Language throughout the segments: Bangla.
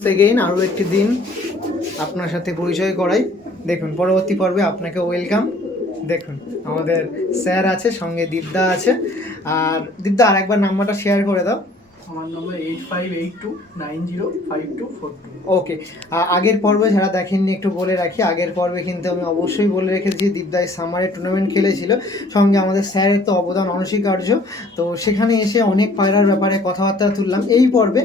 এগেইন আরও একটি দিন আপনার সাথে পরিচয় করাই। দেখুন, পরবর্তী পর্বে আপনাকে ওয়েলকাম। দেখুন, আমাদের স্যার আছে, সঙ্গে দীপদা আছে। আর দীপদা আর একবার নাম্বারটা শেয়ার করে দাও। আমার number eight five eight two nine zero five two four two okay আগের পর্বে যারা দেখেননি একটু বলে রাখি আগের পর্বে কিন্তু আমি অবশ্যই বলে রেখেছি দীপদাই সামারে টুর্নামেন্ট খেলেছিল। সঙ্গে আমাদের স্যারের তো অবদান অনস্বীকার্য। তো সেখানে এসে অনেক পায়রার ব্যাপারে কথাবার্তা তুললাম। এই পর্বে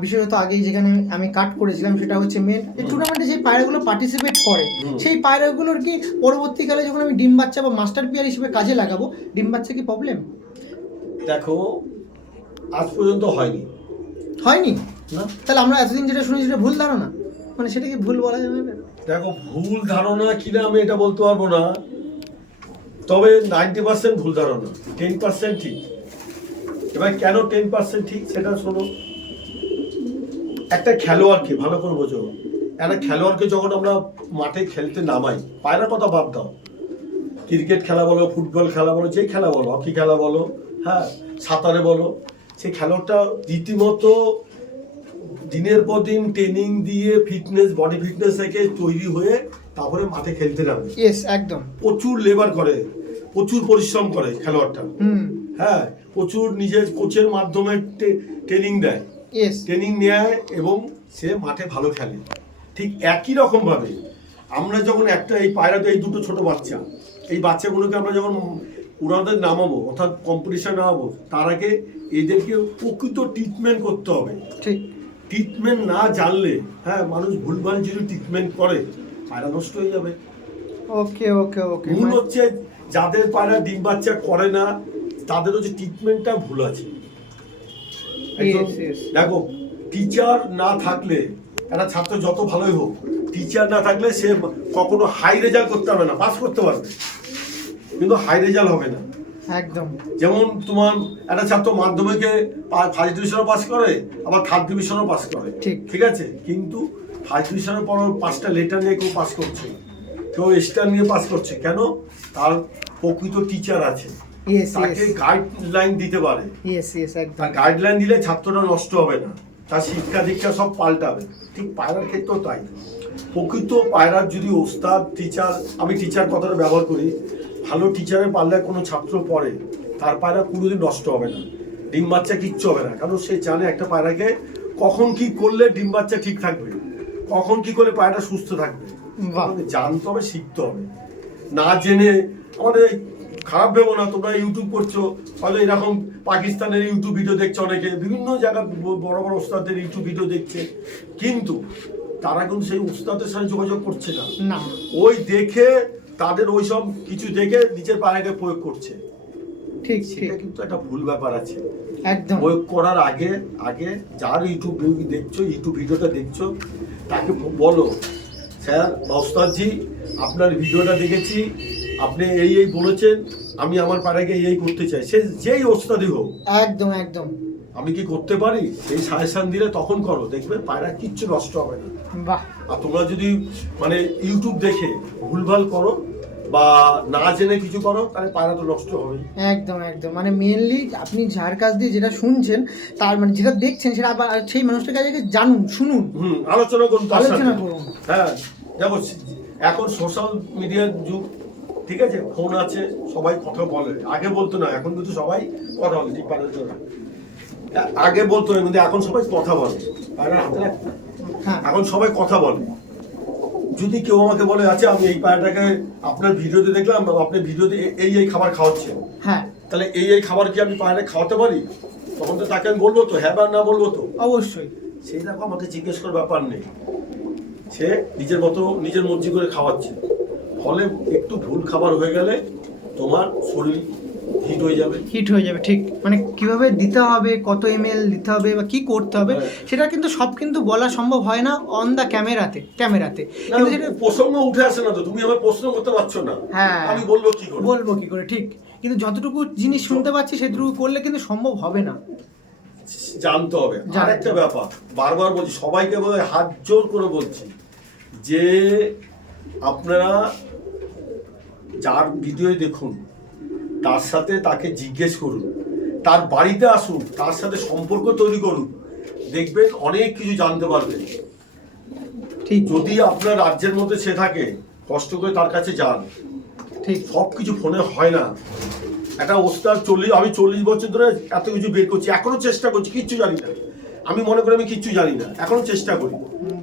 বিশেষত আগেই যেখানে আমি- কাট করেছিলাম সেটা হচ্ছে মেন এই টুর্নামেন্টে যে পায়রাগুলো পার্টিসিপেট করে সেই পায়রাগুলোর কি পরবর্তীকালে যখন আমি ডিম বাচ্চা বা মাস্টার পিয়ার হিসেবে কাজে লাগাবো ডিম বাচ্চা কি প্রবলেম দেখো আজ পর্যন্ত হয়নি। হয়নি? না। তাহলে আমরা এতদিন যেটা শুনেছি সেটা ভুল ধারণা? মানে সেটা কি ভুল বলা যাবে? দেখো ভুল ধারণা কিনা আমি এটা বলতে পারব না। তবে নাইনটি পার্সেন্ট ভুল ধারণা। টেন পার্সেন্ট ঠিক। এবার কেন টেন পার্সেন্ট ঠিক সেটা শোনো। একটা খেলোয়াড়কে ভালো করে বোঝো। একটা খেলোয়াড়কে যখন আমরা মাঠে খেলতে নামাই পায়রা কথা বাদ দাও। ক্রিকেট খেলা বলো ফুটবল খেলা বলো যে খেলা বলো হকি খেলা বলো হ্যাঁ সাঁতারে বলো সেই খেলোয়াড়টা রীতিমতো দিনের পর দিন ট্রেনিং দিয়ে ফিটনেস বডি ফিটনেস থেকে তৈরি হয়ে তারপরে মাঠে খেলতে নামে ইয়েস একদম। প্রচুর লেবার করে প্রচুর পরিশ্রম করে খেলোয়াড়টা। হুম। হ্যাঁ প্রচুর নিজের কোচের মাধ্যমে ট্রেনিং দেয়। ট্রেনিং নেয় এবং সে মাঠে ভালো খেলে। ঠিক একই রকমভাবে আমরা যখন একটা এই পায়রাতে এই দুটো ছোট বাচ্চা এই বাচ্চাগুলোকে আমরা যখন উড়াতে নামাবো অর্থাৎ কম্পিটিশন নামাবো তার আগে এদেরকে প্রকৃত ট্রিটমেন্ট করতে হবে। ঠিক। ট্রিটমেন্ট না জানলে হ্যাঁ মানুষ ভুলভাল যদি ট্রিটমেন্ট করে পায়রা নষ্ট হয়ে যাবে। ওকে ওকে ওকে। মূল হচ্ছে যাদের পায়রা ডিম বাচ্চা করে না তাদের হচ্ছে ট্রিটমেন্টটা ভুল আছে. দেখো টিচার না থাকলে একটা ছাত্র যত ভালোই হোক টিচার না থাকলে সে কখনো হাই রেজাল্ট করতে পারবে না পাস করতে পারবে। কিন্তু হাই রেজাল্ট হবে না। একদম। যেমন তোমার একটা ছাত্র মাধ্যমিকে ফার্স্ট ডিভিশনও পাস করে আবার থার্ড ডিভিশনও পাস করে। ঠিক। ঠিক আছে? কিন্তু ফার্স্ট ডিভিশনের পর পাঁচটা লেটার নিয়ে কেউ পাস করছে। কেউ স্টার নিয়ে পাস করছে। কেন? তার প্রকৃত টিচার আছে। তাকে গাইডলাইন দিতে পারে। তার গাইডলাইন দিলে ছাত্রটা নষ্ট হবে না। তার শিক্ষা দীক্ষা সব পাল্টাবে। ঠিক পায়রার ক্ষেত্রেও তাই। প্রকৃত পায়রার যদি ওস্তাদ টিচার আমি টিচার কথাটা ব্যবহার করি। ভালো টিচারে পারলে কোনো ছাত্র পড়ে তার পায়রা কোনোদিন নষ্ট হবে না। ডিম বাচ্চা কিচ্ছু হবে না। কারণ সে জানে একটা পায়রাকে কখন কি করলে ডিম বাচ্চা ঠিক থাকবে কখন কি করলে পায়রাটা সুস্থ থাকবে। জানতে হবে শিখতে হবে। না জেনে আমাদের খারাপ ভেবো না তোমরা ইউটিউব করছ হয়তো এরকম পাকিস্তানের ইউটিউব ভিডিও দেখছে অনেকে বিভিন্ন জায়গায় বড় বড় ওস্তাদের ইউটিউব ভিডিও দেখছে। কিন্তু তারা কিন্তু সেই উস্তাদের সাথে যোগাযোগ করছে না। ওই দেখে তাদের ওই সব কিছু দেখে নিজের পাড়াকে প্রয়োগ করছে। ঠিক সেটা কিন্তু একটা ভুল ব্যাপার আছে। একদম। প্রয়োগ করার আগে আগে যার ইউটিউব দেখছ ইউটিউব ভিডিওটা দেখছ তাকে বলো স্যার বা আপনার ভিডিওটা দেখেছি আপনি এই এই বলেছেন আমি আমার পাড়াকে এই এই করতে চাই। সে যেই ওস্তাদই হোক। একদম একদম। আমি কি করতে পারি? সেই সাজেশন দিলে তখন করো দেখবে পায়রা কিচ্ছু নষ্ট হবে না। বাহ। আর তোমরা যদি মানে ইউটিউব দেখে ভুলভাল করো বা না জেনে কিছু করো তাহলে পায়রা তো নষ্ট হবেই। একদম একদম। মানে মেনলি আপনি যার কাছ দিয়ে যেটা শুনছেন তার মানে যেটা দেখছেন সেটা আবার সেই মানুষটার কাছে গিয়ে জানুন শুনুন। হুম আলোচনা করুন আলোচনা করুন। হ্যাঁ দেখো এখন সোশ্যাল মিডিয়ার যুগ ঠিক আছে? ফোন আছে সবাই কথা বলে। আগে বলতো না এখন কিন্তু সবাই কথা বলে ঠিক পারে আগে বলতো না কিন্তু এখন সবাই কথা বলে। হ্যাঁ। এখন সবাই কথা বলে। যদি কেউ আমাকে বলে আচ্ছা আমি এই পায়রাটাকে আপনার ভিডিওতে দেখলাম আপনি ভিডিওতে এই এই খাবার খাওয়াচ্ছেন। হ্যাঁ। তাহলে এই এই খাবার কি আমি পায়রা খাওয়াতে পারি? তখন তো তাকে আমি বলব তো হ্যাঁ বা না বলব তো। অবশ্যই। সেই দেখো আমাকে জিজ্ঞেস করার ব্যাপার নেই। সে নিজের মতো নিজের মর্জি করে খাওয়াচ্ছে। ফলে একটু ভুল খাবার হয়ে গেলে তোমার শরীর হিট হয়ে যাবে। হিট হয়ে যাবে ঠিক। মানে কীভাবে দিতে হবে কত এম দিতে হবে বা কি করতে হবে হ্যাঁ। সেটা কিন্তু সব কিন্তু বলা সম্ভব হয় না অন দ্য ক্যামেরাতে ক্যামেরাতে কিন্তু যেটা প্রসঙ্গ উঠে আসে না তো তুমি আমার প্রশ্ন করতে পারছ না। হ্যাঁ। আমি বলব কি করে? বলব কি করে ঠিক। কিন্তু যতটুকু জিনিস শুনতে পাচ্ছি সেটুকু করলে কিন্তু সম্ভব হবে না। জানতে হবে। জানতে আর একটা হবে। ব্যাপার বারবার বলছি সবাইকে হাত জোর করে বলছি যে আপনারা যার ভিডিও দেখুন তার সাথে তাকে জিজ্ঞেস করুন তার বাড়িতে আসুন তার সাথে সম্পর্ক তৈরি করুন দেখবেন অনেক কিছু জানতে পারবেন। ঠিক। যদি আপনার রাজ্যের মধ্যে সে থাকে কষ্ট করে তার কাছে যান। ঠিক। সব কিছু ফোনে হয় না। একটা ওস্তাদ চল্লিশ আমি চল্লিশ বছর ধরে এত কিছু বের করছি এখনও চেষ্টা করছি কিচ্ছু জানি না। আমি মনে করি আমি কিচ্ছু জানি না এখনও চেষ্টা করি।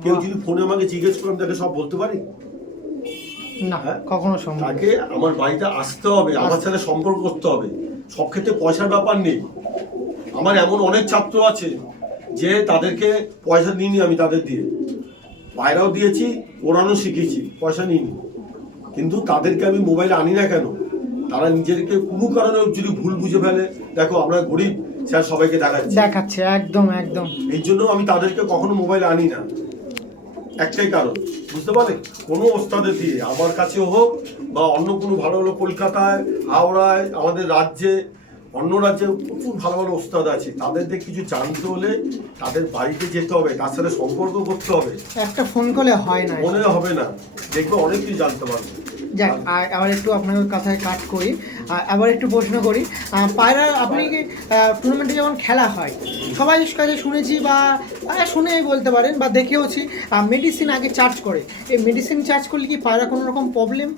কেউ যদি ফোনে আমাকে জিজ্ঞেস করেন তাকে সব বলতে পারি? না হ্যাঁ? কখনো সম্ভব। তাকে আমার বাড়িতে আসতে হবে আমার সাথে সম্পর্ক করতে হবে। সব ক্ষেত্রে পয়সার ব্যাপার নেই। আমার এমন অনেক ছাত্র আছে যে তাদেরকে পয়সা নিইনি আমি তাদের দিয়ে। পায়রাও দিয়েছি ওড়ানো শিখেছি পয়সা নিইনি। কিন্তু তাদেরকে আমি মোবাইল আনি না কেন? তারা নিজেদেরকে কোনো কারণে যদি ভুল বুঝে ফেলে দেখো আমরা গরিব স্যার সবাইকে দেখাচ্ছি। দেখাচ্ছে একদম একদম। এই জন্য আমি তাদেরকে কখনো মোবাইল আনি না। একটাই কারণ বুঝতে পারে কোনো ওস্তাদের দিয়ে আমার কাছে হোক বা অন্য কোনো ভালো ভালো কলকাতায় হাওড়ায় আমাদের রাজ্যে অন্য রাজ্যে প্রচুর ভালো ভালো ওস্তাদ আছে। তাদের কিছু জানতে হলে তাদের বাড়িতে যেতে হবে তার সাথে সম্পর্ক করতে হবে। একটা ফোন কলে হয় না। মনে হবে না দেখবে অনেক কিছু জানতে পারবে। যাক আবার একটু আপনার কথায় কাট করি। আবার একটু প্রশ্ন করি। পায়রা আপনি কি টুর্নামেন্টে যখন খেলা হয় সবাই কাছে শুনেছি বা শুনেই বলতে পারেন বা দেখেওছি মেডিসিন আগে চার্জ করে। এই মেডিসিন চার্জ করলে কি পায়রা কোনো রকম প্রবলেম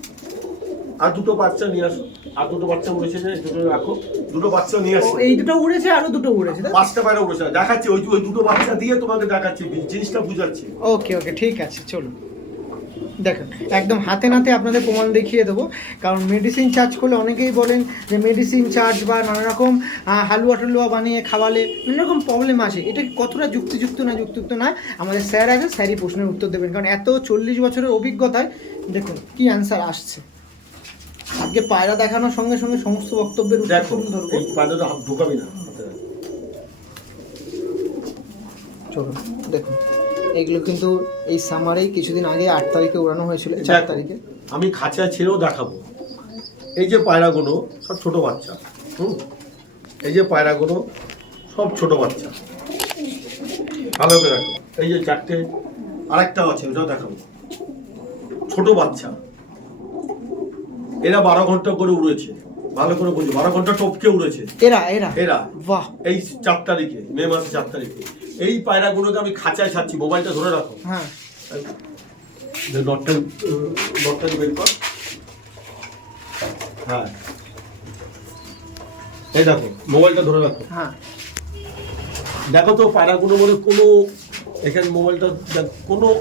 আর দুটো বাচ্চা নিয়ে আসো। আর দুটো বাচ্চা উড়েছে যে দুটো রাখো। দুটো বাচ্চা নিয়ে আসো। এই দুটো উড়েছে আরও দুটো উড়েছে? পাঁচটা বাইরে উড়েছে। দেখাচ্ছি ওই ওই দুটো বাচ্চা দিয়ে তোমাকে দেখাচ্ছি জিনিসটা বুঝাচ্ছি। ওকে ওকে ঠিক আছে চলুন। দেখুন একদম হাতে নাতে আপনাদের প্রমাণ দেখিয়ে দেবো। কারণ মেডিসিন চার্জ করলে অনেকেই বলেন যে মেডিসিন চার্জ বা নানা রকম হালুয়া টালুয়া বানিয়ে খাওয়ালে নানা রকম প্রবলেম আসে। এটা কতটা যুক্তিযুক্ত না যুক্তিযুক্ত না? আমাদের স্যার আছে স্যারই প্রশ্নের উত্তর দেবেন। কারণ এত চল্লিশ বছরের অভিজ্ঞতায় দেখুন কি অ্যান্সার আসছে। আজকে পায়রা দেখানোর সঙ্গে সঙ্গে সমস্ত বক্তব্যের ধরবো? চলুন দেখুন। এগুলো কিন্তু এই সামারেই কিছুদিন আগে আট তারিখে উড়ানো হয়েছিল চার তারিখে। আমি খাঁচা ছেড়েও দেখাবো। এই যে পায়রাগুলো সব ছোট বাচ্চা হুম? এই যে পায়রাগুলো সব ছোট বাচ্চা। ভালো করে এই যে চারটে আরেকটা আছে ওটাও দেখাবো। ছোট বাচ্চা। এরা বারো ঘণ্টা করে উড়েছে। ভালো করে বুঝো বারো ঘণ্টা টপকে উড়েছে। এরা এরা। এরা। বাহ। এই চার তারিখে মে মাসে চার তারিখে। এই পায়রাগুলোকে আমি খাঁচায় ছাড়ছি মোবাইলটা ধরে রাখো। হ্যাঁ। নটটা নটটা বের কর। হ্যাঁ। এই দেখো মোবাইলটা ধরে রাখো। হ্যাঁ। দেখো তো পায়রাগুলো মনে কোনো এখানে মোবাইলটা দেখ- কোনো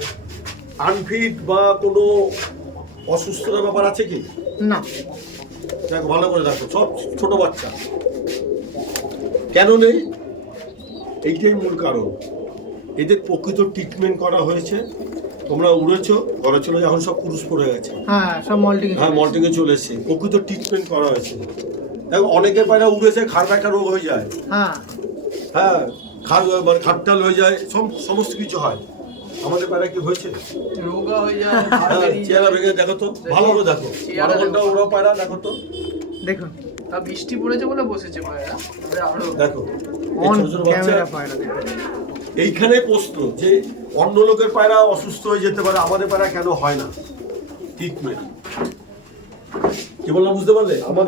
আনফিট বা কোনো অসুস্থতার ব্যাপার আছে কি? না। দেখো ভালো করে দেখো সব ছোট বাচ্চা। কেন নেই? এইটাই মূল কারণ। এদের প্রকৃত ট্রিটমেন্ট করা হয়েছে। তোমরা উড়েছো ঘরে চলে যখন সব পুরুষ পড়ে গেছে। হ্যাঁ সব মল্টিং হ্যাঁ চলে এসছে। প্রকৃত ট্রিটমেন্ট করা হয়েছে। দেখো অনেকের পায়রা উড়েছে খাড় ব্যাকা রোগ হয়ে যায়। হ্যাঁ। হ্যাঁ খাড় মানে খাটটাল হয়ে যায় সব সমস্ত কিছু হয়। আমাদের পায়রা কি হয়েছে? রোগা হয়ে যায় হ্যাঁ চেহারা ভেঙে দেখো তো ভালো করে দেখো। বারো ঘণ্টা উড়ো পায়রা দেখো তো। দেখুন। তা বৃষ্টি পড়েছে বলে বসেছে পায়রা। দেখো এইখানে প্রশ্ন যে অন্য লোকের পায়রা অসুস্থ হয়ে যেতে পারে আমাদের পায়রা কেন হয় না? ট্রিটমেন্ট কি বললাম বুঝতে পারলে? আমার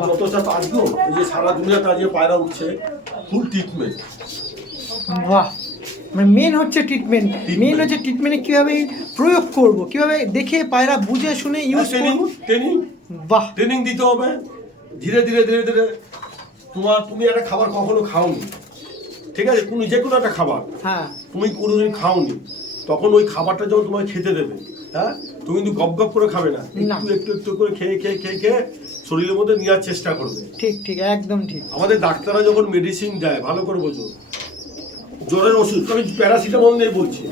এই যে সারা দুনিয়াতে আজকে পায়রা উঠছে ফুল ট্রিটমেন্ট বাহ। মানে মেন হচ্ছে ট্রিটমেন্ট মেন হচ্ছে ট্রিটমেন্টে কীভাবে প্রয়োগ করব? কীভাবে দেখে পায়রা বুঝে শুনে ইউজ করব? ট্রেনিং বাহ। ট্রেনিং দিতে হবে। ধীরে ধীরে ধীরে ধীরে তোমার তুমি একটা খাবার কখনো খাওনি। ঠিক আছে? তুমি যে কোনো একটা খাবার। হ্যাঁ। তুমি কোনোদিন খাওনি। তখন ওই খাবারটা যখন তোমায় খেতে দেবে হ্যাঁ? তুমি কিন্তু গপ গপ করে খাবে না। একটু একটু একটু করে খেয়ে খেয়ে খেয়ে খেয়ে শরীরের মধ্যে নেওয়ার চেষ্টা করবে। ঠিক ঠিক একদম ঠিক। আমাদের ডাক্তাররা যখন মেডিসিন দেয় ভালো করে বোঝো। জ্বরের ওষুধ আমি প্যারাসিটামল নিয়ে বলছি।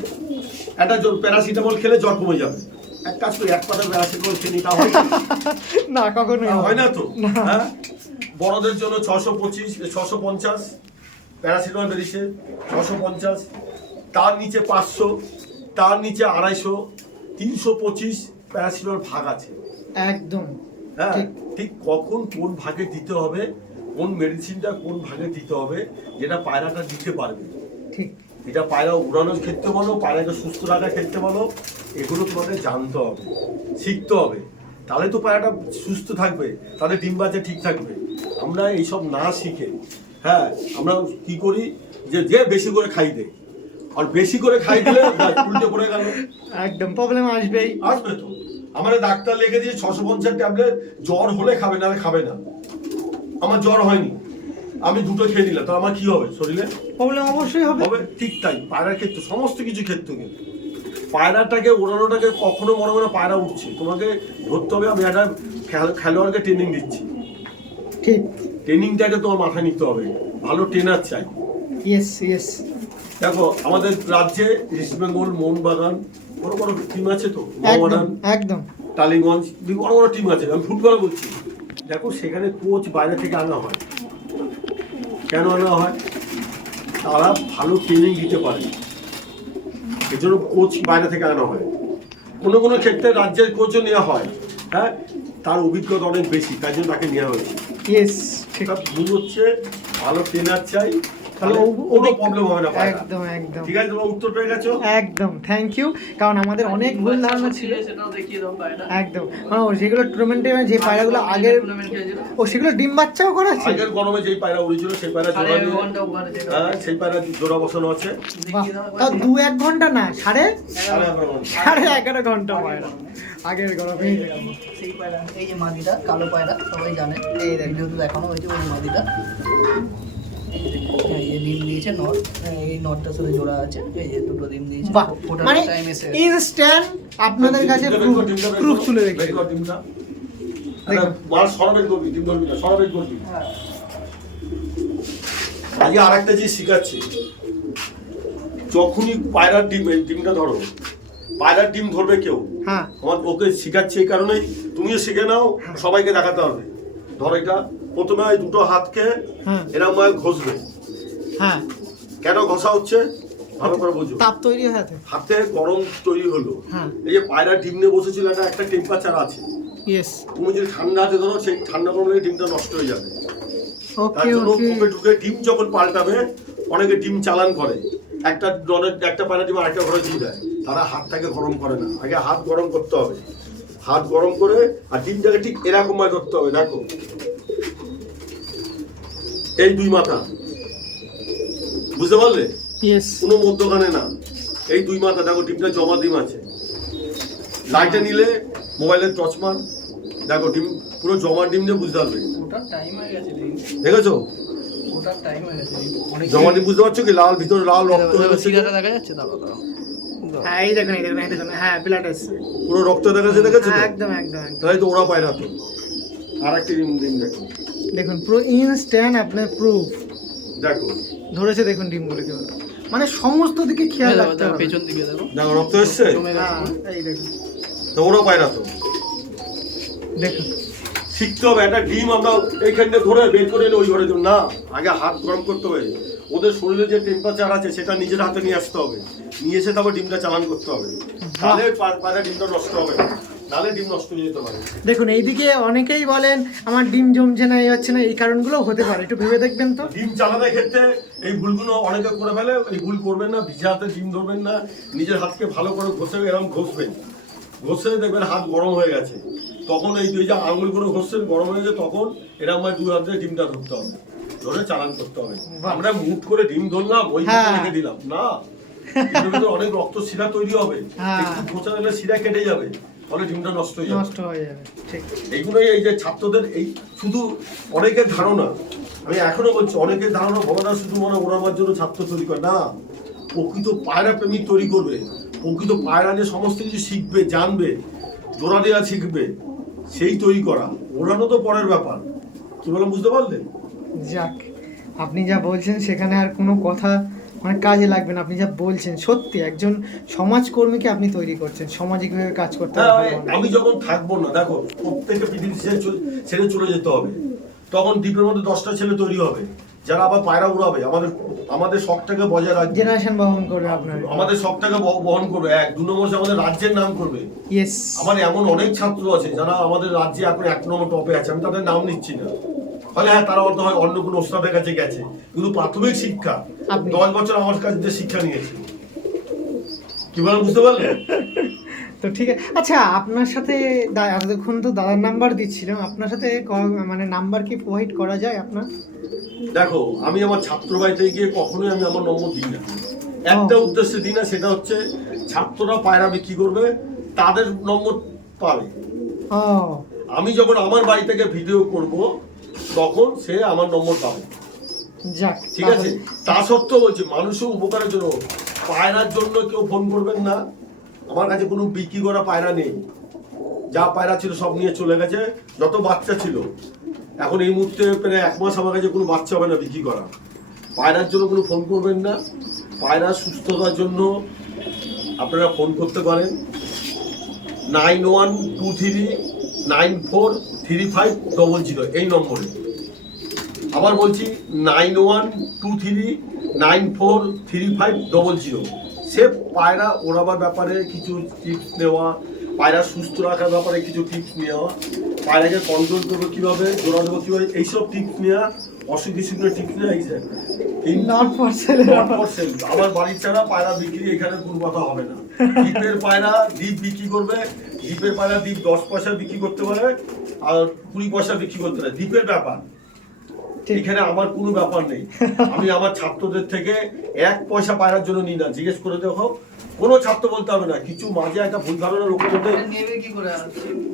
একটা জ্বর প্যারাসিটামল খেলে জ্বর কমে যাবে। এক কাজ করি এক পাতা প্যারাসিটামল খেয়ে নিতে হয় না। না কখনো হয় না তো? হ্যাঁ? বড়দের জন্য ছশো পঁচিশ ছশো পঞ্চাশ প্যারাসিটামল বেরিয়েছে ছশো পঞ্চাশ তার নিচে পাঁচশো তার নিচে আড়াইশো তিনশো পঁচিশ প্যারাসিটামল ভাগ আছে। একদম। হ্যাঁ? ঠিক। ঠিক কখন কোন ভাগে দিতে হবে কোন মেডিসিনটা কোন ভাগে দিতে হবে যেটা পায়রাটা দিতে পারবে। ঠিক। এটা পায়রা উড়ানোর ক্ষেত্রে বলো পায়রাকে সুস্থ রাখার ক্ষেত্রে বলো এগুলো তোমাদের জানতে হবে শিখতে হবে। তাহলে তো পায়রাটা সুস্থ থাকবে তাহলে ডিম বাচ্চা ঠিক থাকবে। আমরা এইসব না শিখে হ্যাঁ আমরা কি করি যে যে বেশি করে খাই দেয় আর বেশি করে খাই দিলে উল্টে পড়ে গেল। একদম প্রবলেম আসবেই। আসবে তো। আমার ডাক্তার লিখে দিয়ে ছশো পঞ্চাশ ট্যাবলেট জ্বর হলে খাবে না খাবে না। আমার জ্বর হয়নি। আমি দুটো খেয়ে নিলাম তো আমার কি হবে? শরীরে? প্রবলেম অবশ্যই হবে। হবে? ঠিক তাই পায়রার ক্ষেত্রে সমস্ত কিছু ক্ষেত্রে কিন্তু। পায়রাটাকে ওড়ানোটাকে কখনো মনে মনে পায়রা উঠছে। তোমাকে ধরতে হবে আমি একটা খেলোয়াড়কে ট্রেনিং দিচ্ছি। ঠিক। ট্রেনিংটাকে তোমার মাথায় নিতে হবে। ভালো ট্রেনার চাই। ইয়েস ইয়েস দেখো আমাদের রাজ্যে ইস্ট বেঙ্গল মোহনবাগান বড় বড় টিম আছে তো মোহনবাগান একদম টালিগঞ্জ বড় বড় টিম আছে। আমি ফুটবল বলছি। দেখো সেখানে কোচ বাইরে থেকে আনা হয়। কেন আনা হয়? তারা ভালো ট্রেনিং দিতে পারে। এই জন্য কোচ বাইরে থেকে আনা হয়। কোনো কোনো ক্ষেত্রে রাজ্যের কোচও নেওয়া হয়। হ্যাঁ তার অভিজ্ঞতা অনেক বেশি তাই জন্য তাকে নেওয়া হয়েছে। ভুল হচ্ছে ভালো ট্রেনার চাই তাহলে কোনো প্রবলেম হবে না একদম একদম। ঠিক আছে তোমার উত্তর পেয়ে গেছো? একদম থ্যাংক ইউ কারণ আমাদের অনেক ভুল ধারণা ছিল। সেটাও দেখিয়ে দাও পায়রা। একদম। মানে ও যেগুলো টুর্নামেন্টে যে পায়রাগুলো আগের ও সেগুলো ডিম বাচ্চাও আগের গরমে যেই পায়রা উড়েছিল সেই পায়রা জোড়া হ্যাঁ সেই পায়রা জোড়া বসানো আছে। বাহ, দেখিয়ে দাও একবার। তাও দু এক ঘণ্টা না সাড়ে সাড়ে এগারো ঘণ্টা। পায়রা। আগের গরমে। সেই পায়রা এই যে মাদিটা কালো পায়রা সবাই জানে। এই। ভিডিওতে দেখানো হয়েছে ওই মাদিটা। ডিম দিয়েছে নট এই নটটার সাথে জোড়া আছে এই যে দুটো ডিম দিয়েছে মানে ইনস্ট্যান্ট আপনাদের কাছে প্রুফ তুলে। আরে। হ্যাঁ। আজকে আর একটা জিনিস শিখাচ্ছি। যখনই পায়রার ডিম এই ডিমটা ধরো পায়রার ডিম ধরবে কেউ হ্যাঁ। আমার ওকে শিখাচ্ছি এই কারণেই তুমিও শিখে নাও সবাইকে দেখাতে হবে। ধরো এটা প্রথমে ওই দুটো হাতকে। এরম ভাবে ঘষবে। হ্যাঁ। কেন ঘষা হচ্ছে? ভালো করে বুঝো। তাপ তৈরি হয়ে হাতে গরম তৈরি হলো। হ্যাঁ। এই যে পায়রা ডিম নিয়ে বসেছিল একটা একটা টেম্পারেচার আছে। ইয়েস তুমি যদি ঠান্ডা হাতে ধরো সেই ঠান্ডা করলে ডিমটা নষ্ট হয়ে যাবে। তার ওকে জন্য কূপে ঢুকে ডিম যখন পাল্টাবে অনেকে ডিম চালান করে। একটা ডনের একটা পায়রা ডিম আরেকটা ঘরে দিয়ে দেয়। তারা হাতটাকে গরম করে না। আগে হাত গরম করতে হবে। হাত গরম করে আর ডিমটাকে ঠিক এরকম ভাবে ধরতে হবে দেখো। এই দুই মাথা। বুঝতে পারলে? কোনো মধ্যখানে না। এই দুই মাথা দেখো ডিমটা জমা ডিম আছে। লাইটে নিলে মোবাইলের টর্চ মার দেখো ডিম পুরো জমা ডিম দিয়ে বুঝতে পারবে। ওটার টাইম গেছে ডিম দেখেছ? ওটার টাইম গেছে ডিম অনেক জমা ডিম বুঝতে পারছ কি? লাল ভিতরে লাল রক্ত হয়ে গেছে। দেখা যাচ্ছে? হ্যাঁ এই দেখুন এই দেখুন এই দেখুন হ্যাঁ পুরো রক্ত দেখাচ্ছে দেখেছ একদম একদম একদম। তাই তো ওরা পায় না তো। আর একটা ডিম ডিম দেখো। দেখুন পুরো ইনস্ট্যান্ট আপনার প্রুফ দেখো। ধরেছে দেখুন ডিমগুলো কেবল মানে সমস্ত দিকে খেয়াল রাখতে হবে। পেছন দিকে দেখো। দেখো রক্ত এসছে? হ্যাঁ, এই দেখুন। তো ওরা পায় না তো। দেখুন। শিখতে হবে একটা ডিম আমরা এইখানটা ধরে বের করে ওই ঘরে দেবো। না আগে হাত গরম করতে হবে। ওদের শরীরে যে টেম্পারেচার আছে সেটা নিজের হাতে নিয়ে আসতে হবে। নিয়ে এসে তারপর ডিমটা চালান করতে হবে। তাহলে পা- পায়রা ডিমটা নষ্ট হবে। না নাহলে ডিম নষ্ট হয়ে যেতে পারে। দেখুন এইদিকে অনেকেই বলেন আমার ডিম জমছে না এই হচ্ছে না। এই কারণগুলো হতে পারে একটু ভেবে দেখবেন তো। ডিম চালানোর ক্ষেত্রে এই ভুলগুলো অনেকে করে ফেলে এই ভুল করবেন না ভিজে হাতে ডিম ধরবেন না নিজের হাতকে ভালো করে ঘষে এরকম ঘষবেন। ঘষে দেখবেন হাত গরম হয়ে গেছে। তখন এই দুই যে আঙুল করে ঘষছেন গরম হয়ে গেছে তখন এরকম দুই হাত দিয়ে ডিমটা ধরতে হবে। ধরে চালান করতে হবে। আমরা মুখ করে ডিম ধরলাম ওই হ্যাঁ। রেখে দিলাম। না অনেক রক্ত শিরা তৈরি হবে। হ্যাঁ। একটু খোঁচা দিলে শিরা কেটে যাবে। ফলে ডিমটা নষ্ট হয়ে যাবে। নষ্ট হয়ে যাবে ঠিক। এইগুলোই এই যে ছাত্রদের এই শুধু অনেকের ধারণা। আমি এখনও বলছি অনেকের ধারণা বড় শুধু মনে ওড়াবার জন্য ছাত্র তৈরি করে। না প্রকৃত পায়রা প্রেমিক তৈরি করবে। প্রকৃত পায়রা নিয়ে সমস্ত কিছু শিখবে জানবে জোড়া দেওয়া শিখবে সেই তৈরি করা। ওড়ানো তো পরের ব্যাপার। কি বললাম বুঝতে পারলে যাক আপনি যা বলছেন সেখানে আর কোনো কথা মানে কাজে লাগবে না আপনি যা বলছেন সত্যি একজন সমাজকর্মীকে আপনি তৈরি করছেন সমাজে কীভাবে কাজ করতে হ্যাঁ, হবে? আমি যখন থাকব না দেখো প্রত্যেকে পৃথিবী ছেড়ে চলে- যেতে হবে। তখন দ্বীপের মধ্যে দশটা ছেলে তৈরি হবে যারা আবার পায়রা উড়াবে। আমাদের আমাদের শখটাকে বজায় রাখবে। জেনারেশন বহন করবে আপনার। আমাদের শখটাকে বহন করবে। এক দু নম্বর আমাদের রাজ্যের নাম করবে। ইয়েস আমার এমন অনেক ছাত্র আছে যারা আমাদের রাজ্যে এখন এক নম্বর টপে আছে আমি তাদের নাম নিচ্ছি না। ফলে হ্যাঁ তারা অর্থ হয় অন্য কোনো ওস্তাদের কাছে গেছে। কিন্তু প্রাথমিক শিক্ষা দশ বছর আমার কাছে যে শিক্ষা নিয়েছি। কি বলেন বুঝতে পারলেন তো ঠিক আছে। আচ্ছা আপনার সাথে এতক্ষণ তো দাদার নাম্বার দিচ্ছিলাম। আপনার সাথে মানে নাম্বার কি প্রোভাইড করা যায় আপনার? দেখো আমি আমার ছাত্র বাড়িতে গিয়ে কখনোই আমি আমার নম্বর দিই না। একটা উদ্দেশ্যে দিই না সেটা হচ্ছে ছাত্ররা পায়রা বিক্রি করবে তাদের নম্বর পাবে। আমি যখন আমার বাড়ি থেকে ভিডিও করব তখন সে আমার নম্বর পাবে। যাক ঠিক আছে? তা সত্ত্বেও বলছি মানুষের উপকারের জন্য পায়রার জন্য কেউ ফোন করবেন না। আমার কাছে কোনো বিক্রি করা পায়রা নেই। যা পায়রা ছিল সব নিয়ে চলে গেছে যত বাচ্চা ছিল। এখন এই মুহূর্তে প্রায় এক মাস আমার কাছে কোনো বাচ্চা হবে না বিক্রি করা। পায়রার জন্য কোনো ফোন করবেন না। পায়রা সুস্থতার জন্য আপনারা ফোন করতে পারেন। Nine one two three nine four three five double zero এই নম্বরে। আবার বলছি nine one two three nine four three five double zero. সে পায়রা ওড়াবার ব্যাপারে কিছু টিপস নেওয়া পায়রা সুস্থ রাখার ব্যাপারে কিছু টিপস নেওয়া পায়রাকে কন্ট্রোল করব কীভাবে জোড়া দেবো কীভাবে এইসব টিপস নেওয়া অসুখ বিসুখের টিপস নেওয়া এই. আমার বাড়ির ছাড়া পায়রা বিক্রি এখানে কোনো কথা হবে না। দ্বীপের পায়রা দ্বীপ বিক্রি করবে দ্বীপের পাড়া দ্বীপ দশ পয়সা বিক্রি করতে পারে আর কুড়ি পয়সা বিক্রি করতে পারে দ্বীপের ব্যাপার। এখানে আমার কোনো ব্যাপার নেই। আমি আমার ছাত্রদের থেকে এক পয়সা পায়রার জন্য নিই না জিজ্ঞেস করে দেখো। কোনো ছাত্র বলতে হবে না কিছু মাঝে একটা ভুল ধারণা লোকের মধ্যে এটা নেবে কি করে?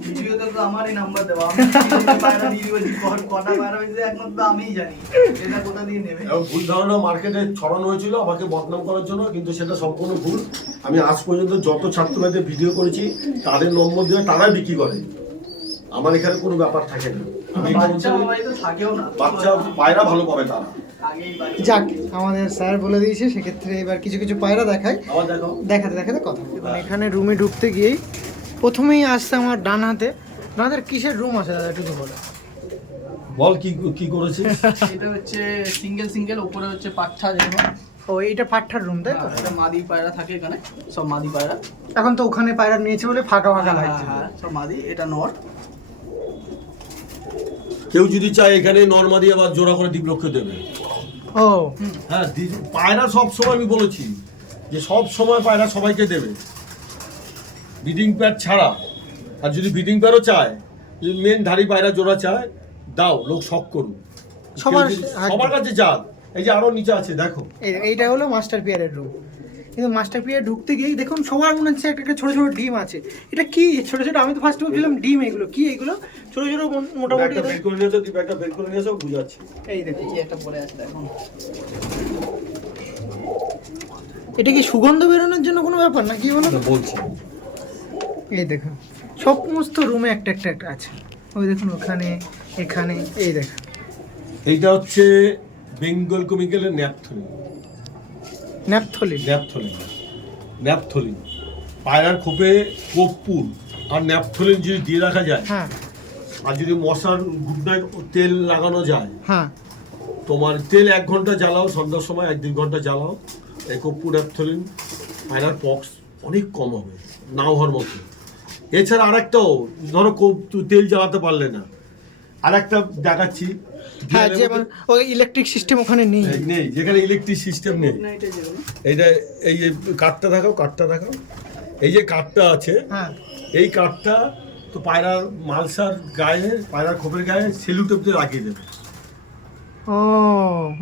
ভিডিওতে তো আমারই নাম্বার দেওয়া। আমি পায়রা দিয়ে দিবো, কটা পায়রা হয়েছে একমাত্র আমিই জানি। এটা কোথা দিয়ে নেবে? এবং ভুল ধারণা মার্কেটে ছড়ানো হয়েছিল আমাকে বদনাম করার জন্য কিন্তু সেটা সম্পূর্ণ ভুল। আমি আজ পর্যন্ত যত ছাত্রদের ভিডিও করেছি তাদের নম্বর দিয়ে তারাই বিক্রি করে। আমার এখানে কোনো ব্যাপার থাকে না। বাচ্চা বলছি, আমার বাড়িতে থাকেও না। বাচ্চা পায়রা ভালো পাবে তারা। যাক আমাদের স্যার বলে দিয়েছে সেক্ষেত্রে এবার কিছু কিছু পায়রা দেখায় দেখাতে দেখাতে কথা এখানে রুমে ঢুকতে গিয়েই প্রথমেই আসছে আমার ডান হাতে। ডান কিসের রুম আছে দাদা একটু বলো। বল কি কি করেছিস? এটা হচ্ছে সিঙ্গেল সিঙ্গেল উপরে হচ্ছে পাঠা যেরকম ও এইটা পাট্টার রুম তাই তো? এটা মাদি পায়রা থাকে এখানে সব মাদি পায়রা। এখন তো ওখানে পায়রা নিয়েছে বলে ফাঁকা ফাঁকা হ্যাঁ, লাগছে। হ্যাঁ, সব মাদি এটা নর কেউ যদি চায় এখানে নর্মাদি আবার জোড়া করে দ্বীপলক্ষ দেবে। ও। হ্যাঁ পায়রা সব সময় আমি বলেছি যে সব সময় পায়রা সবাইকে দেবে। বিডিং প্যাড ছাড়া। আর যদি বিডিং প্যাডও চায় যদি মেন ধারি পায়রা জোড়া চায় দাও লোক শখ করুক। সবার- সবার কাছে যাক। এই যে আরও নিচে আছে দেখো। এই- এইটা হলো মাস্টার পিয়ারের রুম কিন্তু মাস্টার পিয়ার ঢুকতে গিয়েই দেখুন সবার মনে হচ্ছে একটা একটা ছোট ছোট ডিম আছে। এটা কি? ছোট ছোট আমি তো ফার্স্ট ভাবছিলাম ডিম এগুলো। কি এগুলো? ছোট ছোট মোটামুটি একটা বের করে নিয়েছো দীপ একটা বের করে নিয়েছো বুঝাচ্ছি। এই দেখুন। এই একটা পরে আছে দেখুন এটা কি সুগন্ধ বেরোনোর জন্য কোনো ব্যাপার না কি বলো? বলছি। এই দেখুন। সমস্ত রুমে একটা একটা একটা আছে। ওই দেখুন ওখানে এখানে এই দেখুন। এইটা হচ্ছে বেঙ্গল কেমিক্যালের ন্যাপথলিন। ন্যাপথলি ন্যাপথলিন ন্যাপথলিন। পায়রার খোপে কর্পূর আর ন্যাপথলিন যদি দিয়ে রাখা যায় হ্যাঁ। আর যদি মশার গুড নাইট তেল লাগানো যায় হ্যাঁ। তোমার তেল এক ঘণ্টা জ্বালাও সন্ধ্যার সময় এক দুই ঘণ্টা জ্বালাও এই কর্পূর ন্যাপথলিন পায়রার পক্স অনেক কম হবে নাও হওয়ার মতো। এছাড়া আরেকটাও ধরো তেল জ্বালাতে পারলে না। আরেকটা দেখাচ্ছি। হ্যাঁ যেমন ওই ইলেকট্রিক সিস্টেম ওখানে নেই। নেই যেখানে ইলেকট্রিক সিস্টেম নেই। এইটা এই যে কাঠটা দেখাও কাঠটা দেখাও। এই যে কাঠটা আছে হ্যাঁ। এই কাঠটা তো পায়রার মালসার গায়ে পায়রার খোপের গায়ে সেলুটেপ দিয়ে লাগিয়ে দেবে। ও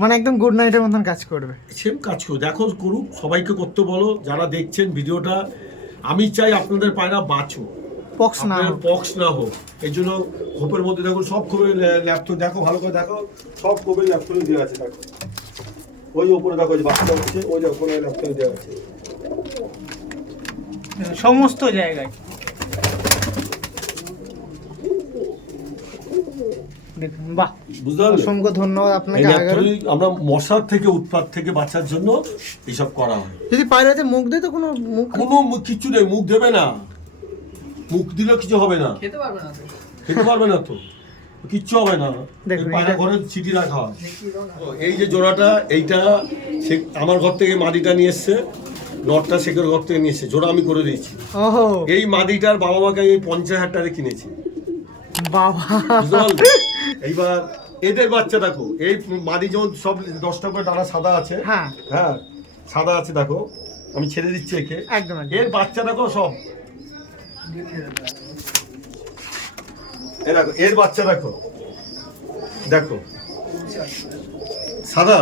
মানে একদম গুড নাইটের মতন কাজ করবে। সেম কাজ করো দেখো করুক সবাইকে করতে বলো যারা দেখছেন ভিডিওটা আমি চাই আপনাদের পায়রা বাঁচো পক্স না হোক। পক্স না হোক। এই জন্য খোপের মধ্যে দেখো সব খোপে ল্যাপটপ। দেখো ভালো করে দেখো সব খোপে ল্যাপটপে দেওয়া আছে দেখো। ওই ওপরে দেখো যে বাচ্চা হচ্ছে ওই যে ওপরে ল্যাপটপে দেওয়া আছে। সমস্ত জায়গায়। বাহ। অসংখ্য ধন্যবাদ আপনাকে আমরা মশার থেকে উৎপাত থেকে বাঁচার জন্য এইসব করা হয়। যদি পায়রাতে মুখ দেয় তো কোনো মুখ কোনো কিচ্ছু নেই মুখ দেবে না। মুখ দিলে কিছু হবে না। খেতে পারবে না তো। খেতে পারবে না তো। কিচ্ছু হবে না। পায়রা ঘরে চিঠি রাখা হয় এই যে জোড়াটা এইটা সে আমার ঘর থেকে মাদিটা নিয়ে এসছে। নটটা শেখের ঘর থেকে নিয়ে এসছে। জোড়া আমি করে দিয়েছি। এই মাদিটার বাবা মাকে আমি পঞ্চাশ হাজার টাকা কিনেছি। বাবা। এইবার এদের বাচ্চা দেখো। এই মাদি যেমন সব দশটা করে দানা সাদা আছে। হ্যাঁ। হ্যাঁ সাদা আছে দেখো। আমি ছেড়ে দিচ্ছি একে। এর বাচ্চা দেখো সব। দেখো এর বাচ্চা দেখো। দেখো। সাদা?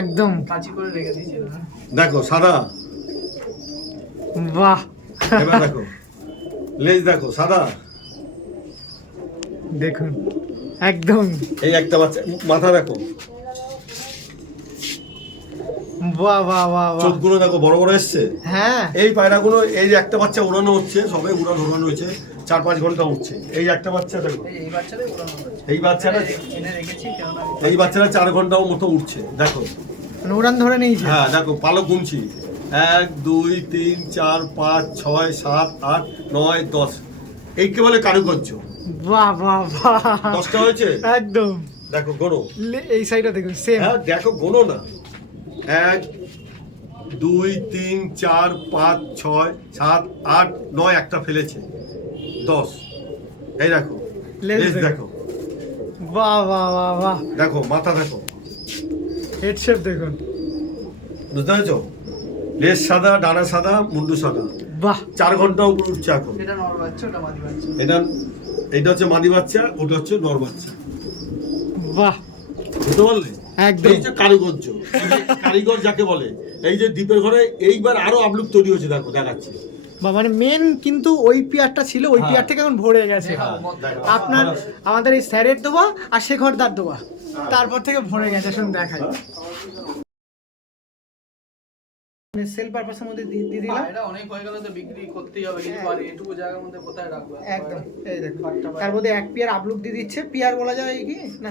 একদম। কাঁচি করে রেখে দিয়েছিলাম দেখো সাদা? বাহ। এবার দেখো। লেজ দেখো সাদা? দেখুন। একদম। এই একটা বাচ্চা মাথা দেখো। বাহ বাহ বাহ চোখগুলো দেখো বড় বড় এসছে। হ্যাঁ। এই পায়রাগুলো এই যে একটা বাচ্চা উড়ানো হচ্ছে সবে উড়ান উড়ানো হয়েছে চার পাঁচ ঘণ্টা উঠছে এই একটা বাচ্চা দেখো। এই বাচ্চাটা এনে রেখেছি কেননা এই বাচ্চাটা চার ঘন্টাও মতো উঠছে দেখো। মানে উড়ান ধরে নিয়েছে। হ্যাঁ দেখো পালক গুনছি এক দুই তিন চার পাঁচ ছয় সাত আট নয় দশ। এই কে বলে কারুকার্য। বাহ বাহ বাহ। দশটা হয়েছে? একদম। দেখো গোনো। লে- এই সাইডে দেখুন সেম হ্যাঁ দেখো গোনো না। এক দুই তিন চার পাঁচ ছয় সাত আট নয় একটা ফেলেছে। দশ। এই দেখো। লেজ দেখো। দেখো। বাহ বাহ বাহ বাহ। দেখো মাথা দেখো। হেড শেপ দেখুন। বুঝতে পেরেছ? লেজ সাদা ডানা সাদা মুন্ডু সাদা। বাহ। চার ঘণ্টা উপর উঠছে এখন। এটা নর বাচ্চা ওটা মাদি বাচ্চা। এটা এটা হচ্ছে মাদি বাচ্চা ওটা হচ্ছে নর বাচ্চা। বাহ। বুঝতে পারলে? একদম। এই যে কারিগর্য এই যে কারিগর যাকে বলে এই যে দ্বীপের ঘরে এইবার আরও আবলুক তৈরি হয়েছে দেখো দেখাচ্ছে। বা মানে মেন কিন্তু ওই পিয়ারটা ছিল ওই হ্যাঁ। পিয়ার থেকে এখন ভরে গেছে। হ্যাঁ, আপনার আমাদের এই স্যারের দোয়া আর শেখরদার দোয়া। তারপর থেকে ভরে গেছে শুনুন দেখাই। সেল পারপাসের মধ্যে দিয়ে দিয়ে দিলাম। এটা অনেক হয়ে গেলে তো বিক্রি করতেই হবে কিছু পারি এটুকু জায়গার মধ্যে কোথায় রাখব? একদম এই দেখো। তার মধ্যে এক পিয়ার আপলুক দিয়ে দিচ্ছে। পিয়ার বলা যায় কি? না।